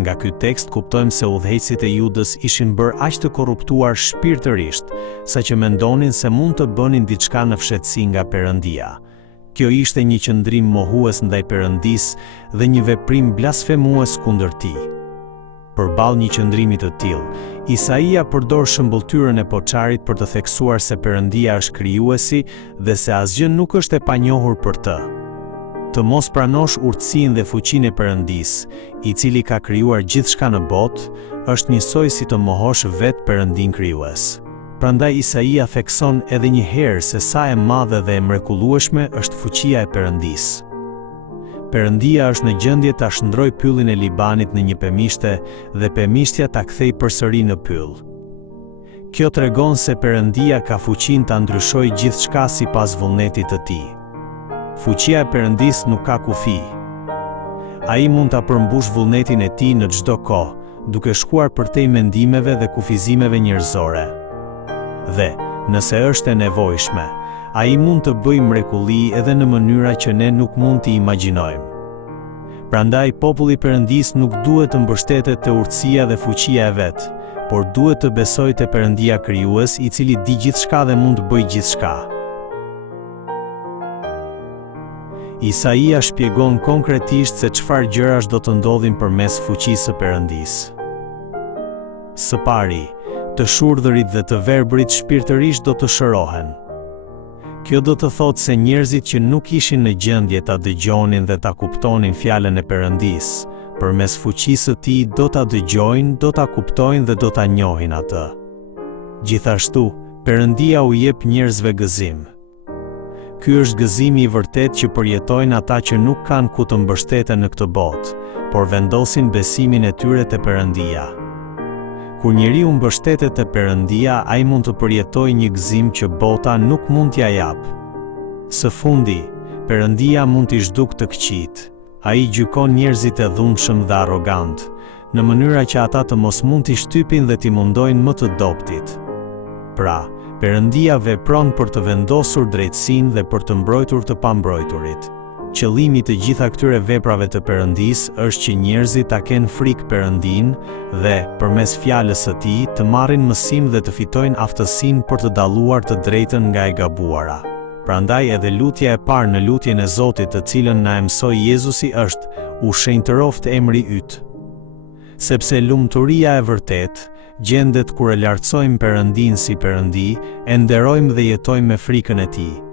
Nga ky tekst kuptojmë se udhëheqësit e Judës ishin bërë aq të korruptuar shpirtërisht, saqë mendonin se mund të bënin diçka në fshehtësi nga Perëndia. Kjo ishte një qëndrim mohues ndaj Perëndisë dhe një veprim blasfemues kundër tij. Përballë një qëndrimi të tillë, Isaia përdor shëmbulltyrën e poçarit për të theksuar se Perëndia është krijuesi dhe se asgjë nuk është e panjohur për të. Të mos pranosh urtësinë dhe fuqinë e Perëndisë, i cili ka krijuar gjithçka në botë, është njësoj si të mohosh vetë Perëndin krijues. Prandaj Isaia thekson edhe një herë se sa e madhe dhe e mrekullueshme është fuqia e Perëndisë. Perëndia është në gjendje ta shndrojë pyllin e Libanit në një pemishte dhe pemishtja ta kthejë përsëri në pyll. Kjo tregon se Perëndia ka fuqinë ta ndryshojë gjithçka sipas vullnetit të tij. Fuqia e Perëndisë nuk ka kufi. Ai mund ta përmbush vullnetin e tij në çdo kohë, duke shkuar përtej mendimeve dhe kufizimeve njerëzore. Dhe, nëse është e nevojshme, ai mund të bëjë mrekulli edhe në mënyra që ne nuk mund t'i imagjinojmë. Prandaj populli i Perëndisë nuk duhet të mbështetet te urtësia dhe fuqia e vet, por duhet të besojë te Perëndia krijues i cili di gjithçka dhe mund të bëjë gjithçka. Isaia shpjegon konkretisht se çfarë gjërash do të ndodhin përmes fuqisë së Perëndisë. Së pari, të shurdhërit dhe të verbrit shpirtërisht do të shërohen. Kjo do të thotë se njerëzit që nuk ishin në gjendje ta dëgjonin dhe ta kuptonin fjalën e Perëndisë, përmes fuqisë së tij do ta dëgjojnë, do ta kuptojnë dhe do ta njohin atë. Gjithashtu, Perëndia u jep njerëzve gëzim. Ky është gëzimi i vërtet që përjetojnë ata që nuk kanë ku të mbështeten në këtë botë, por vendosin besimin e tyre te Perëndia. Kur njeriu mbështetet te Perëndia, ai mund të përjetojë një gëzim që bota nuk mund t'ia japë. Së fundi, Perëndia mund t'i zhduk të këqit. Ai gjykon njerëzit e dhunshëm dhe arrogant, në mënyra që ata të mos mund t'i shtypin dhe t'i mundojnë më të dobtit. Pra, Perëndia vepron për të vendosur drejtësinë dhe për të mbrojtur të pambrojturit. Qëllimi të gjitha këtyre veprave të Perëndisë është që njerëzit ta kenë frikë Perëndin dhe, përmes fjalës së tij, të marrin mësim dhe të fitojnë aftësinë për të dalluar të drejtën nga e gabuara. Prandaj edhe lutja e parë në lutjen e Zotit të cilën na e mësoi Jezusi është: "U shenjtëroft emri yt." Sepse lumturia e vërtet gjendet kur e lartësojmë Perëndin si Perëndi, e nderojmë dhe jetojmë me frikën e tij.